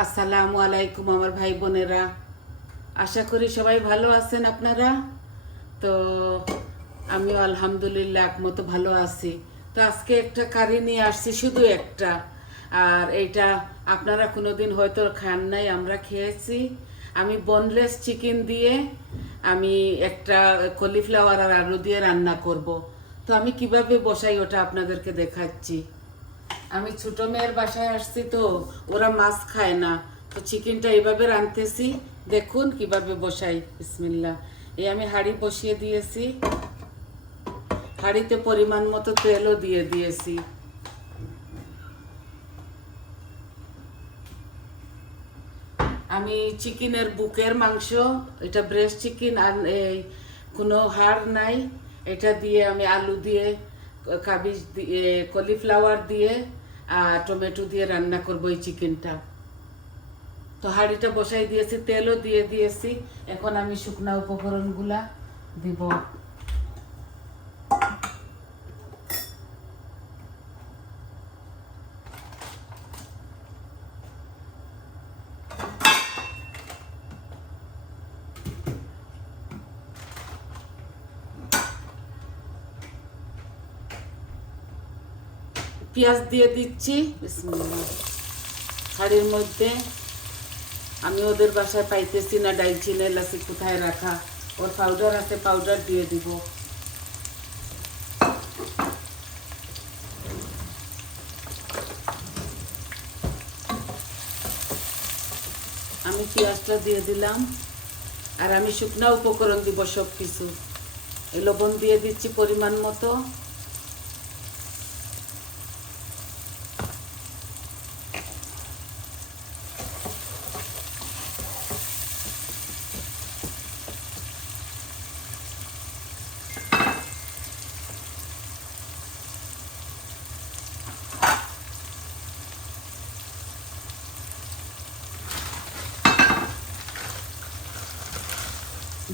আসসালামু আলাইকুম আমার ভাই বোনেরা। আশা করি সবাই ভালো আছেন আপনারা। তো আমিও আলহামদুলিল্লাহ একমতো ভালো আছি। তো আজকে একটা কারি নিয়ে আসছি, শুধু একটা। আর এইটা আপনারা কোনোদিন হয়তো খান নাই, আমরা খেয়েছি। আমি বোনলেস চিকেন দিয়ে আমি একটা কলিফ্লাওয়ার আর আলু দিয়ে রান্না করব। তো আমি কিভাবে বসাই ওটা আপনাদেরকে দেখাচ্ছি। আমি ছোট মেয়ের বাসায় আসছি, তো ওরা মাছ খায় না। তো চিকেনটা এইভাবে রাঁধতেছি, দেখুন কিভাবে বসাই। বিসমিল্লাহ। এই আমি হাঁড়ি বসিয়ে দিয়েছি, হাঁড়িতে পরিমাণ মতো তেলও দিয়ে দিয়েছি। আমি চিকেনের বুকের মাংস, এটা ব্রেস্ট চিকেন, আর এই কোনো হাড় নাই। এটা দিয়ে আমি আলু দিয়ে, কাবিজ দিয়ে, কলিফ্লাওয়ার দিয়ে আর টমেটো দিয়ে রান্না করবো এই চিকেনটা। তো হাঁড়িটা বসাই দিয়েছি, তেলও দিয়ে দিয়েছি। এখন আমি শুকনা উপকরণগুলা দিব। পেঁয়াজ দিয়ে দিচ্ছি। বিসমিল্লাহ। হাঁড়ির মধ্যে আমি ওদের বাসায় পাইতেছি না ডাইচিনে এলাচি কোথায় রাখা, ওর পাউডার আছে, পাউডার দিয়ে দিব। আমি পেঁয়াজটা দিয়ে দিলাম, আর আমি শুকনা উপকরণ দিব সব কিছু। এই লবণ দিয়ে দিচ্ছি পরিমাণ মতো।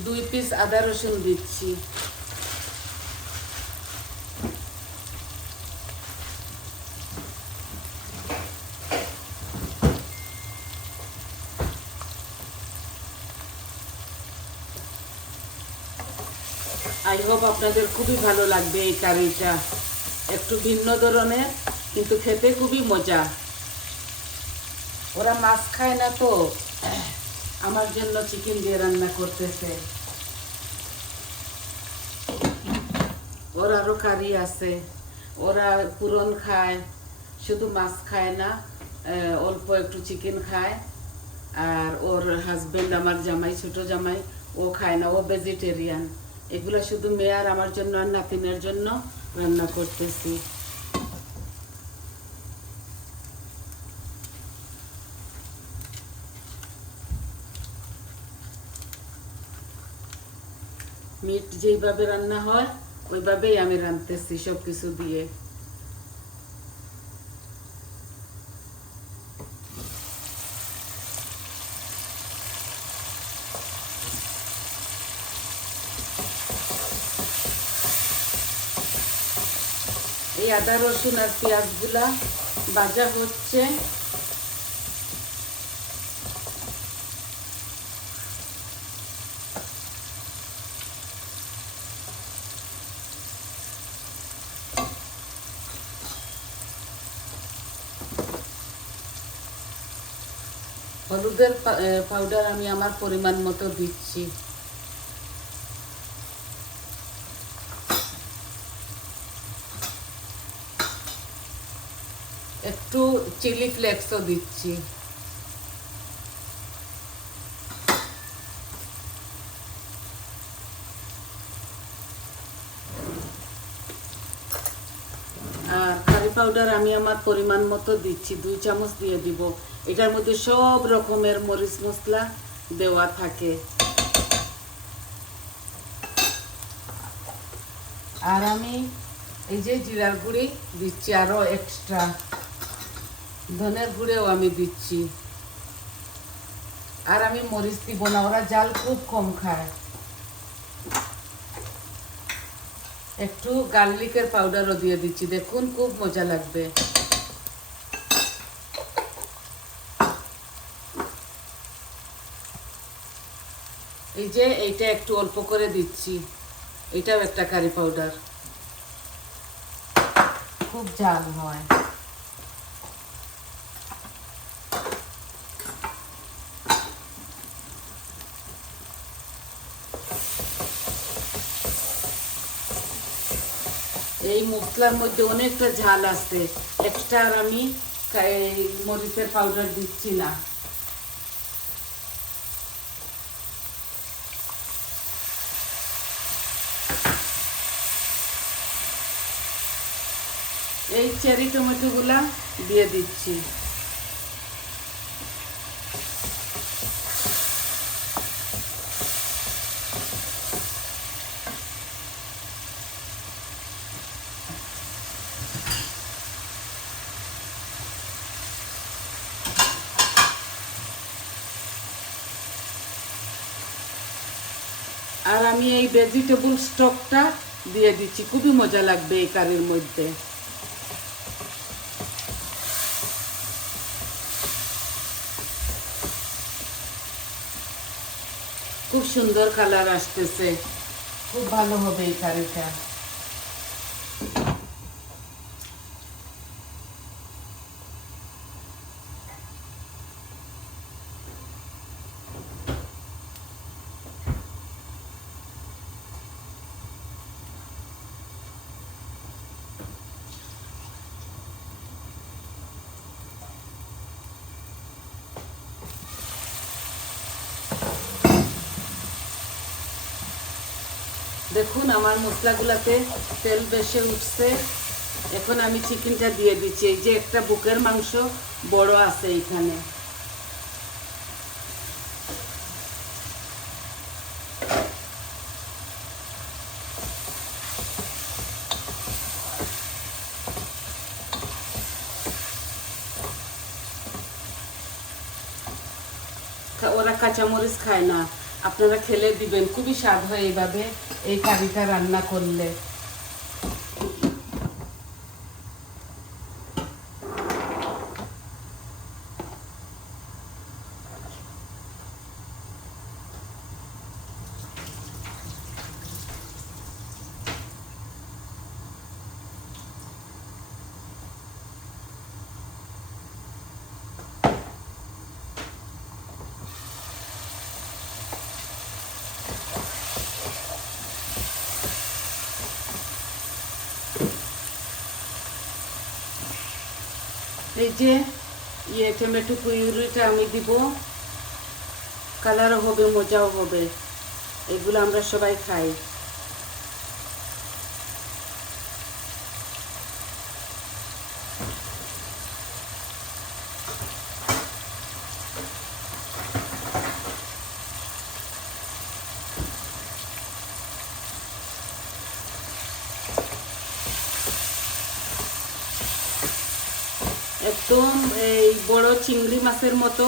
2 পিস আদা রসুন দিচ্ছি। আই হোপ আপনাদের খুবই ভালো লাগবে এই কারিটা। একটু ভিন্ন ধরনের, কিন্তু খেতে খুবই মজা। ওরা মাছ খায় না, তো আমার জন্য চিকেন দিয়ে রান্না করতেছে। ওর আরও কারি আছে, ওরা পুরন খায়, শুধু মাছ খায় না, অল্প একটু চিকেন খায়। আর ওর হাজবেন্ড, আমার জামাই, ছোট জামাই, ও খায় না, ও ভেজিটেরিয়ান। এগুলো শুধু মেয়ে আর আমার জন্য আর নাতিনের জন্য রান্না করতেছি। মিট যেইভাবে রান্না হয় ওইভাবেই আমি রাঁধতেছি সব কিছু দিয়ে। এই আদা রসুন আর পেঁয়াজগুলা ভাজা হচ্ছে। হলুদের পাউডার আমি আমার পরিমাণ মতো দিচ্ছি। একটু চিলি ফ্লেক্সও দিচ্ছি। আর কারি পাউডার আমি আমার পরিমাণ মতো দিচ্ছি, 2 চামচ দিয়ে দিব। এটার মধ্যে সব রকমের মরিচ মশলা দেওয়া থাকে। আর আমি এই যে জিরার গুঁড়ি দিচ্ছি আরও এক্সট্রা, ধনের গুঁড়েও আমি দিচ্ছি। আর আমি মরিচ দিব না, ওরা জাল খুব কম খায়। একটু গার্লিকের পাউডারও দিয়ে দিচ্ছি, দেখুন খুব মজা লাগবে। এই যে এইটা একটু অল্প করে দিচ্ছি, এটাও একটা কারি পাউডার, খুব ঝাল হয়। এই মশলার মধ্যে অনেকটা ঝাল আছে, এক্সট্রা আর আমি মরিচের পাউডার দিচ্ছি না। এই চেরি টমেটোগুলা দিয়ে দিচ্ছি। আর আমি এই ভেজিটেবল স্টকটা দিয়ে দিচ্ছি, খুবই মজা লাগবে এই কারির মধ্যে। খুব সুন্দর কালার আসতেছে, খুব ভালো হবে এই কারিটা। দেখুন আমার মশলাগুলোতে তেল বেশি উঠছে। এখন আমি চিকেনটা দিয়ে দিচ্ছি। এই যে একটা বুকের মাংস বড় আছে এখানে। ওরা কাঁচামরিচ খায় না, আপনারা খেলে দিবেন, খুবই স্বাদ হয় এইভাবে এই কারিটা রান্না করলে। এই যে টমেটো পিউরিটা আমি দিব, কালারও হবে, মজাও হবে। এগুলো আমরা সবাই খাই। একদম এই বড় চিংড়ি মাছের মতো,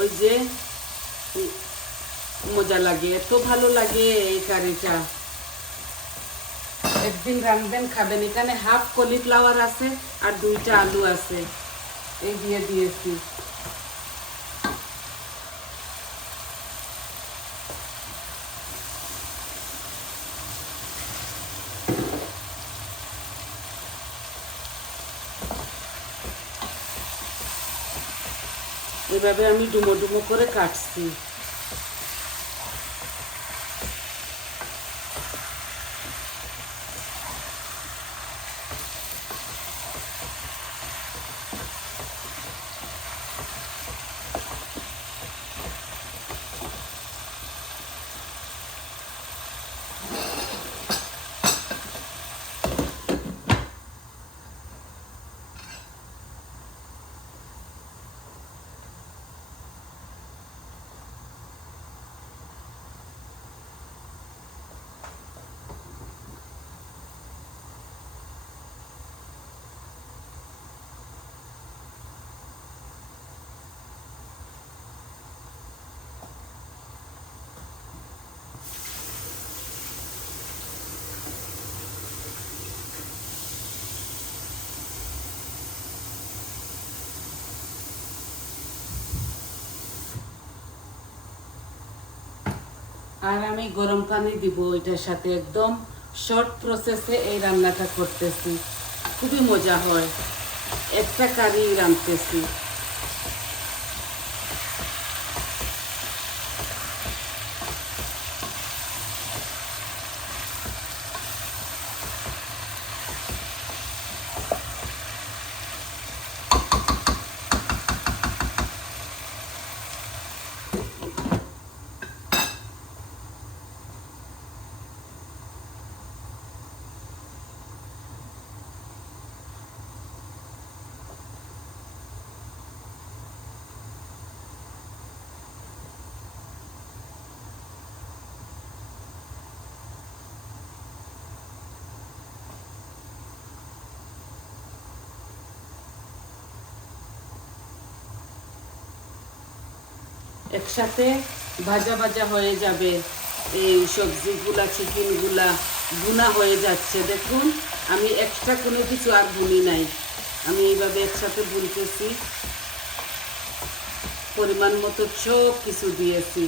ওই যে মজা লাগে, এত ভালো লাগে এই কারিটা। একদিন রাঁধবেন, খাবেন। এখানে হাফ কলিফ্লাওয়ার আছে আর 2টা আলু আছে, এই দিয়ে দিয়েছি। এভাবে আমি ডুমো ডুমো করে কাটছি। আর আমি গরম পানি দিব এটার সাথে, একদম শর্ট প্রসেসে এই রান্নাটা করতেছি, খুবই মজা হয়। একটা কারি রাঁধতেছি। একসাথে ভাজা ভাজা হয়ে যাবে, এই সবজিগুলা চিকেনগুলা ভুনা হয়ে যাচ্ছে। দেখুন আমি এক্সট্রা কোনো কিছু আর ভুনি নাই, আমি এইভাবে একসাথে ভুনতেছি, পরিমাণ মতো সব কিছু দিয়েছি।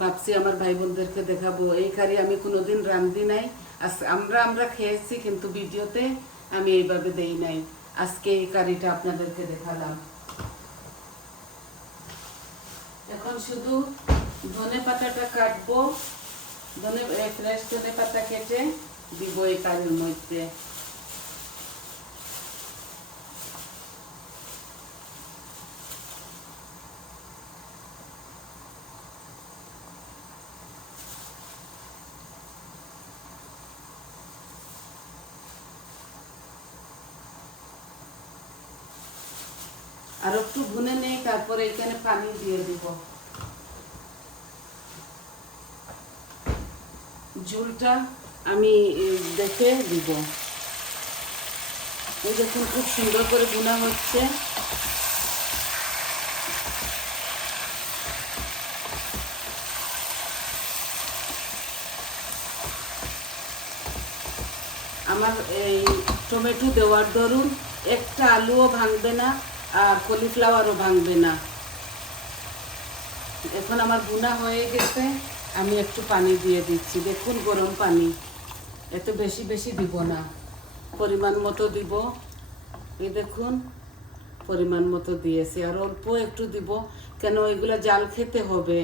ভাবছি আমার ভাই বোনদেরকে দেখাবো, এই কারি আমি কোনোদিন রান্ধি নাই। আমরা খেয়েছি কিন্তু ভিডিওতে আমি এইভাবে দেই নাই। আজকে এই কারিটা আপনাদেরকে দেখালাম। এখন শুধু ধনে পাতাটা কাটবো, ফ্রেশ ধনে পাতা কেটে দিব এই কারির মধ্যে। আর একটু ভুনে নেই, তারপরে এখানে পানি দিয়ে দিব। ঝোলটা আমি দেখে দিব। এই দেখুন খুব সুন্দর করে ভুনা হচ্ছে। আমার এই টমেটো দেওয়ার দরুন একটা আলুও ভাঙবে না, আর কলিফ্লাওয়ারও ভাঙবে না। এখন আমার ভুনা হয়ে গেছে, আমি একটু পানি দিয়ে দিচ্ছি। দেখুন গরম পানি, এত বেশি বেশি দিব না, পরিমাণ মতো দিব। এই দেখুন পরিমাণ মতো দিয়েছি, আর অল্প একটু দিব, কেন এগুলা জাল খেতে হবে।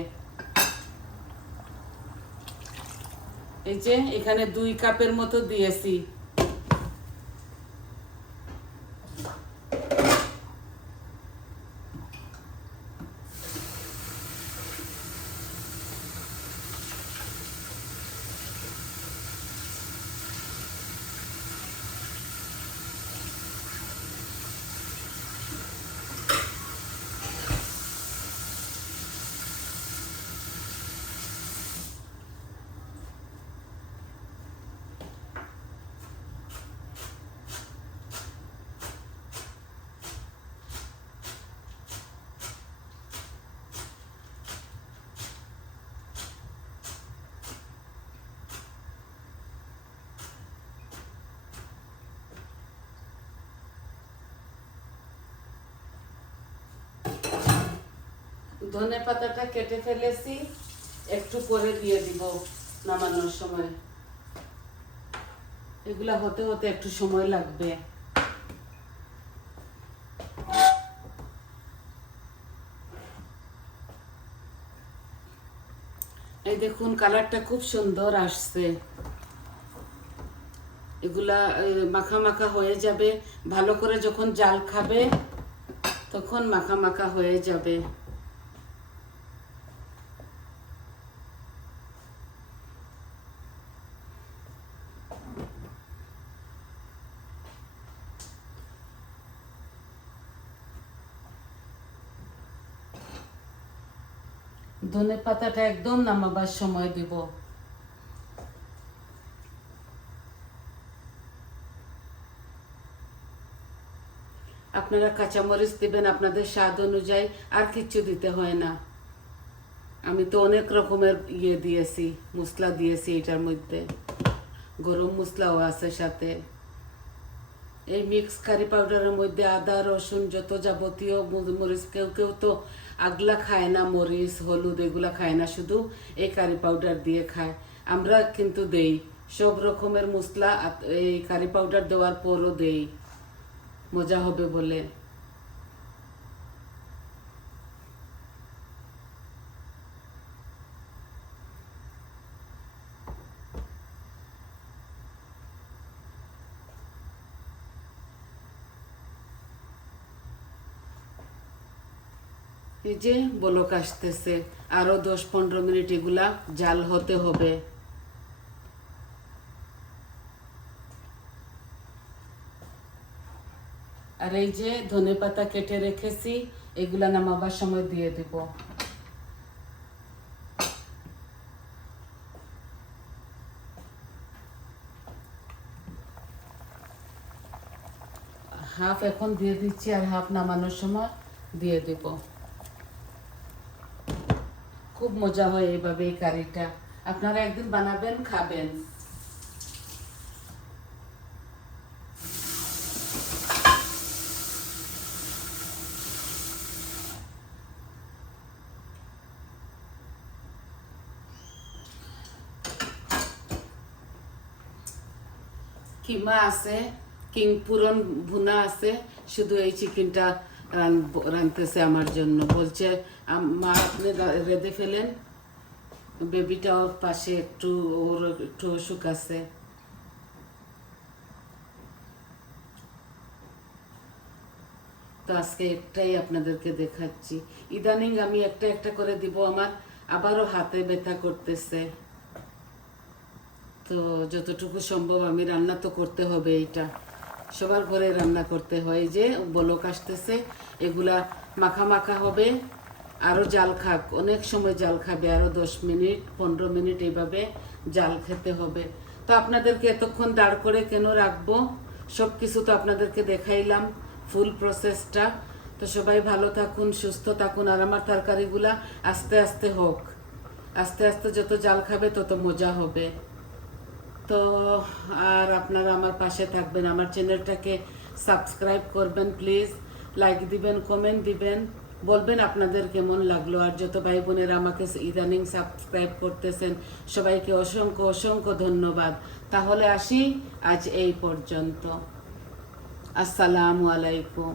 এই যে এখানে 2 কাপের মতো দিয়েছি। ধনে পাতাটা কেটে ফেলেছি, একটু পরে দিয়ে দিব নামানোর সময়। এগুলা হতে হতে একটু সময় লাগবে। এই দেখুন কালারটা খুব সুন্দর আসছে। এগুলা মাখা মাখা হয়ে যাবে, ভালো করে যখন জাল খাবে তখন মাখা মাখা হয়ে যাবে। ধনে পাতাটা একদম নামাবার সময় দিব। আপনারা কাঁচামরিচ দিবেন আপনাদের স্বাদ অনুযায়ী, আর কিচ্ছু দিতে হয় না। আমি তো অনেক রকমের দিয়েছি, মশলা দিয়েছি এটার মধ্যে, গরম মশলাও আছে সাথে। এই মিক্স কারি পাউডারের মধ্যে আদা রসুন যত যাবতীয় মরিচ, কেউ কেউ তো আগলা খায় না, মরিচ হলুদ এগুলা খায় না, শুধু এই কারি পাউডার দিয়ে খায়। আমরা কিন্তু দেই সব রকমের মশলা এই কারি পাউডার দেওয়ার পরও দেই, মজা হবে বলে। এই যে বলক আসতেছে, আরো 10-15 মিনিট এগুলা জাল হতে হবে। আর এই যে ধনে পাতা কেটে রেখেছি, এগুলা নামাবার সময় দিয়ে দিব। হাফ এখন দিয়ে দিচ্ছি আর হাফ নামানোর সময় দিয়ে দেব। খুব মজা হয় এইভাবে এই কারিটা, আপনারা একদিন বানাবেন, খাবেন। কিমা আছে, পুরন ভুনা আছে, শুধু এই চিকেনটা রাঁধতেছে আমার জন্য। বলছে মা আপনি রেঁধে ফেলেন, বেবিটা ওর পাশে একটু, ওর একটু অসুখ আছে। তো আজকে একটাই আপনাদেরকে দেখাচ্ছি। ইদানিং আমি একটা একটা করে দিব, আমার আবারও হাতে ব্যথা করতেছে। তো যতটুকু সম্ভব আমি রান্না তো করতে হবে, এইটা সবার ঘরে রান্না করতে হয়। যে বলক আসতেছে, এগুলা মাখা মাখা হবে, আরও জাল খাক, অনেক সময় জাল খাবে, আরও 10 মিনিট 15 মিনিট এইভাবে জাল খেতে হবে। তো আপনাদেরকে এতক্ষণ দাঁড় করে কেন রাখবো, সব কিছু তো আপনাদেরকে দেখাইলাম, ফুল প্রসেসটা। তো সবাই ভালো থাকুন, সুস্থ থাকুন, আর আমার তরকারিগুলা আস্তে আস্তে হোক, আস্তে আস্তে যত জাল খাবে তত মজা হবে। তো আর আপনারা আমার পাশে থাকবেন, আমার চ্যানেলটাকে সাবস্ক্রাইব করবেন প্লিজ, লাইক দিবেন, কমেন্ট দিবেন, বলবেন আপনাদের কেমন লাগলো। আর যত ভাই বোনেরা আমাকে ইদানিং সাবস্ক্রাইব করতেছেন, সবাইকে অসংখ্য অসংখ্য ধন্যবাদ। তাহলে আসি আজ এই পর্যন্ত। আসসালামু আলাইকুম।